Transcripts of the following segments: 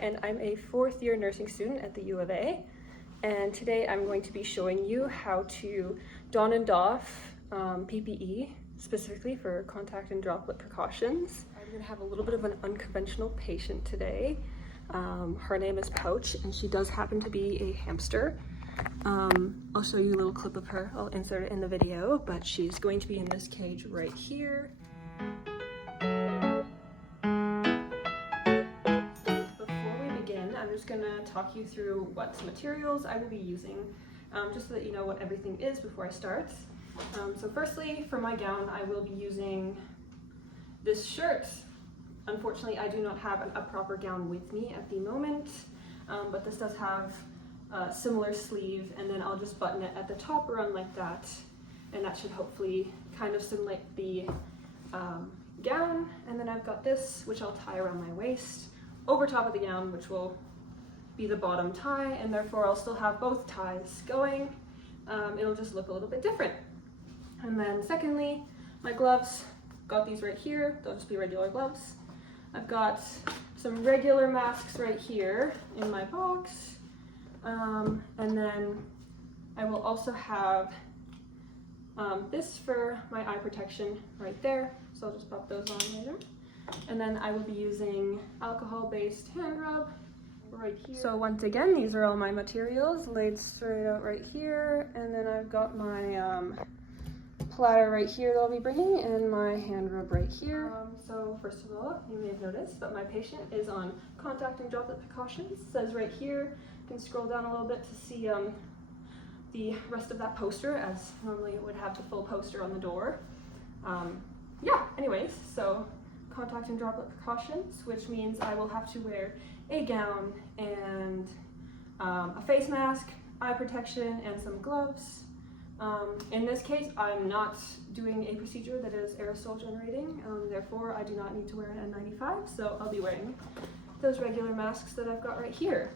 and I'm a 4th year nursing student at the U of A. And today I'm going to be showing you how to don and doff PPE, specifically for contact and droplet precautions. I'm going to have a little bit of an unconventional patient today. Her name is Pouch, and she does happen to be a hamster. I'll show you a little clip of her. I'll insert it in the video, but she's going to be in this cage right here. I'm just going to talk you through what materials I will be using, just so that you know what everything is before I start. So firstly, for my gown, I will be using this shirt. Unfortunately, I do not have a proper gown with me at the moment, but this does have a similar sleeve, and then I'll just button it at the top around like that, and that should hopefully kind of simulate the gown. And then I've got this, which I'll tie around my waist over top of the gown, which will be the bottom tie, and therefore I'll still have both ties going. It'll just look a little bit different. And then secondly, my gloves, got these right here. They'll just be regular gloves. I've got some regular masks right here in my box. And then I will also have this for my eye protection right there. So I'll just pop those on later. And then I will be using alcohol-based hand rub right here. So once again, these are all my materials laid straight out right here. And then I've got my platter right here that I'll be bringing, and my hand rub right here. So first of all, you may have noticed, but my patient is on contact and droplet precautions. It says right here. You can scroll down a little bit to see the rest of that poster, as normally it would have the full poster on the door. Yeah, anyways, so contact and droplet precautions, which means I will have to wear a gown and a face mask, eye protection, and some gloves. In this case, I'm not doing a procedure that is aerosol generating, therefore I do not need to wear an N95, so I'll be wearing those regular masks that I've got right here.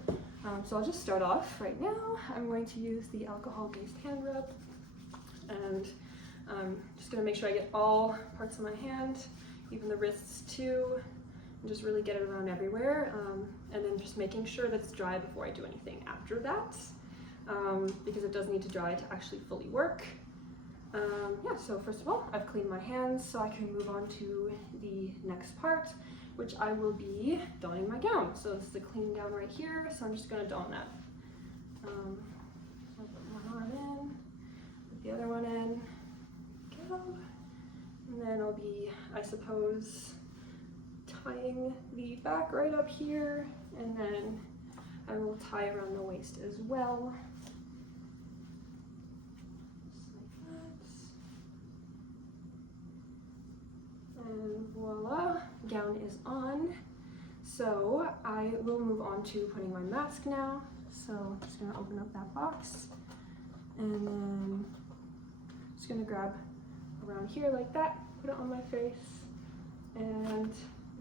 So I'll just start off right now. I'm going to use the alcohol-based hand rub, and I'm just going to make sure I get all parts of my hand, even the wrists too, and just really get it around everywhere, and then just making sure that it's dry before I do anything after that, because it does need to dry to actually fully work. Yeah, so first of all, I've cleaned my hands, so I can move on to the next part, which I will be donning my gown. So this is a clean gown right here, so I'm just going to don that. I'll put one arm in, put the other one in, go. And then I'll be, I suppose, tying the back right up here, and then I will tie around the waist as well. Just like that. And voila, gown is on. So I will move on to putting my mask now. So I'm just gonna open up that box, and then just gonna grab around here like that, put it on my face, and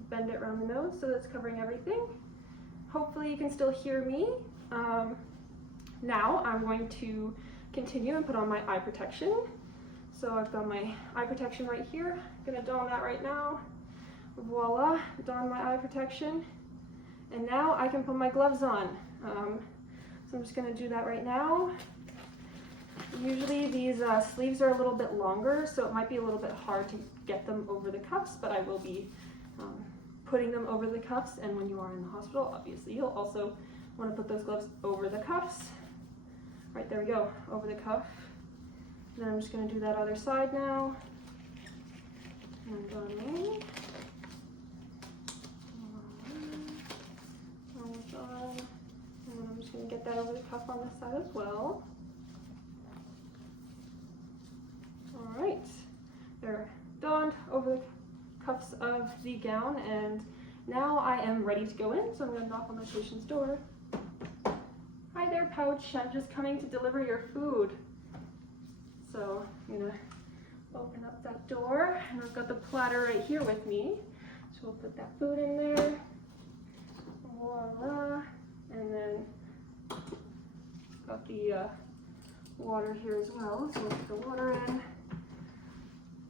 bend it around the nose so that it's covering everything. Hopefully you can still hear me. Now I'm going to continue and put on my eye protection. So I've got my eye protection right here. I'm gonna don that right now. Voila, don my eye protection. And now I can put my gloves on. So I'm just gonna do that right now. Usually these sleeves are a little bit longer, so it might be a little bit hard to get them over the cuffs, but I will be putting them over the cuffs. And when you are in the hospital, obviously you'll also want to put those gloves over the cuffs. Right, there we go, over the cuff. And then I'm just going to do that other side now. And donning. And then I'm just going to get that over the cuff on this side as well. Alright, they're donned over the cuffs of the gown, and now I am ready to go in, so I'm going to knock on my patient's door. Hi there, Pouch, I'm just coming to deliver your food. So I'm going to open up that door, and I've got the platter right here with me, so we'll put that food in there. Voila, and then got the water here as well, so we'll put the water in.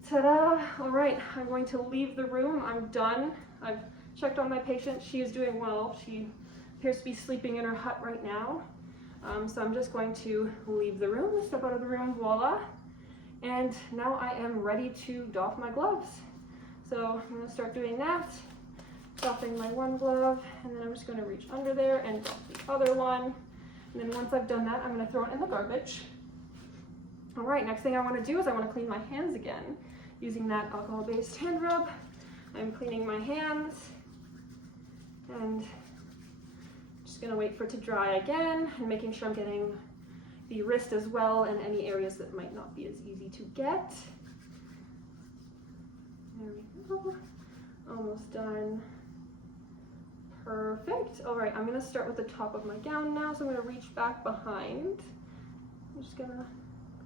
Ta-da! All right, I'm going to leave the room. I'm done. I've checked on my patient. She is doing well. She appears to be sleeping in her hut right now. So I'm just going to leave the room, step out of the room, voila. And now I am ready to doff my gloves. So I'm going to start doing that, doffing my one glove, and then I'm just going to reach under there and doff the other one. And then once I've done that, I'm going to throw it in the garbage. All right, next thing I want to do is I want to clean my hands again. Using that alcohol-based hand rub, I'm cleaning my hands and just going to wait for it to dry again and making sure I'm getting the wrist as well and any areas that might not be as easy to get. There we go. Almost done. Perfect. All right, I'm going to start with the top of my gown now. So I'm going to reach back behind. I'm just going to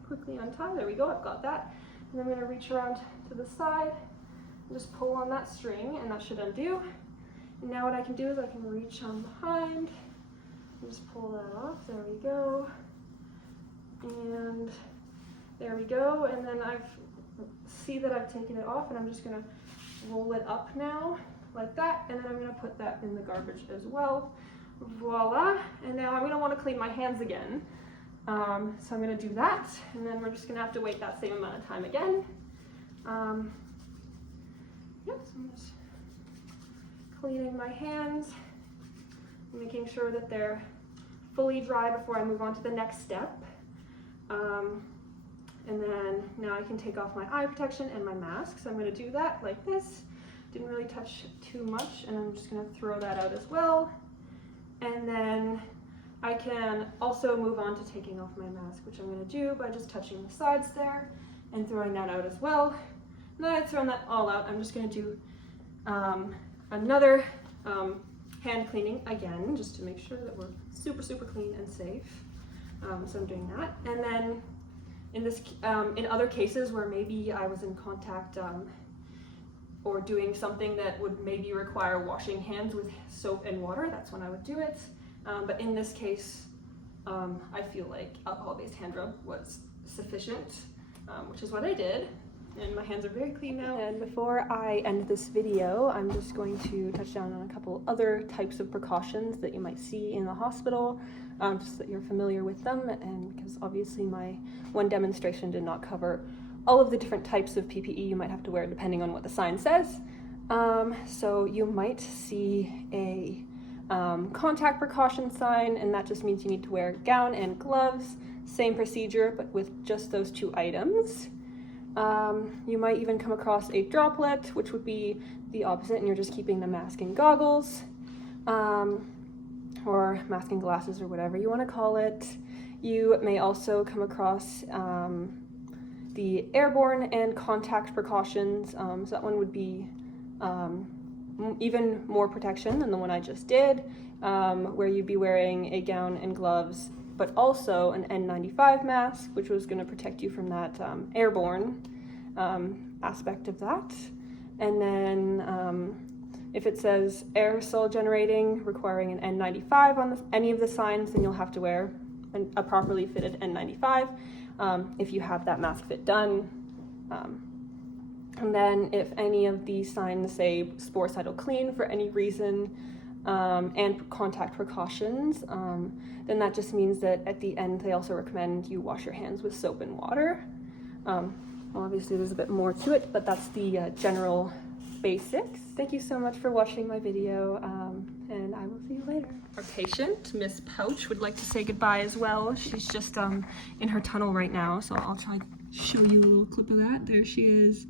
quickly untie. There we go. I've got that. And then I'm going to reach around to the side and just pull on that string, and that should undo. And now what I can do is I can reach on behind and just pull that off. There we go. And there we go. And then see that I've taken it off, and I'm just going to roll it up now like that. And then I'm going to put that in the garbage as well. Voila. And now I'm going to want to clean my hands again. So I'm going to do that, and then we're just going to have to wait that same amount of time again. So I'm just cleaning my hands, making sure that they're fully dry before I move on to the next step. And then now I can take off my eye protection and my mask. So I'm going to do that like this. Didn't really touch too much, and I'm just going to throw that out as well. And then I can also move on to taking off my mask, which I'm going to do by just touching the sides there and throwing that out as well. Now that I've thrown that all out, I'm just going to do another hand cleaning again, just to make sure that we're super, super clean and safe. So I'm doing that. And then in other cases where maybe I was in contact or doing something that would maybe require washing hands with soap and water, that's when I would do it. But in this case, I feel like alcohol-based hand rub was sufficient, which is what I did. And my hands are very clean now. And before I end this video, I'm just going to touch down on a couple other types of precautions that you might see in the hospital, just so that you're familiar with them. And because obviously my one demonstration did not cover all of the different types of PPE you might have to wear depending on what the sign says. So you might see a contact precaution sign, and that just means you need to wear a gown and gloves. Same procedure, but with just those two items. You might even come across a droplet, which would be the opposite, and you're just keeping the mask and goggles, or mask and glasses, or whatever you want to call it. You may also come across the airborne and contact precautions. So that one would be even more protection than the one I just did, where you'd be wearing a gown and gloves, but also an N95 mask, which was going to protect you from that airborne aspect of that. And then if it says aerosol generating requiring an N95 on any of the signs, then you'll have to wear a properly fitted N95 if you have that mask fit done. And then if any of these signs say sporicidal clean for any reason, and contact precautions, then that just means that at the end they also recommend you wash your hands with soap and water. Well, obviously there's a bit more to it, but that's the general basics. Thank you so much for watching my video, and I will see you later. Our patient, Miss Pouch, would like to say goodbye as well. She's just in her tunnel right now, so I'll try to show you a little clip of that. There she is.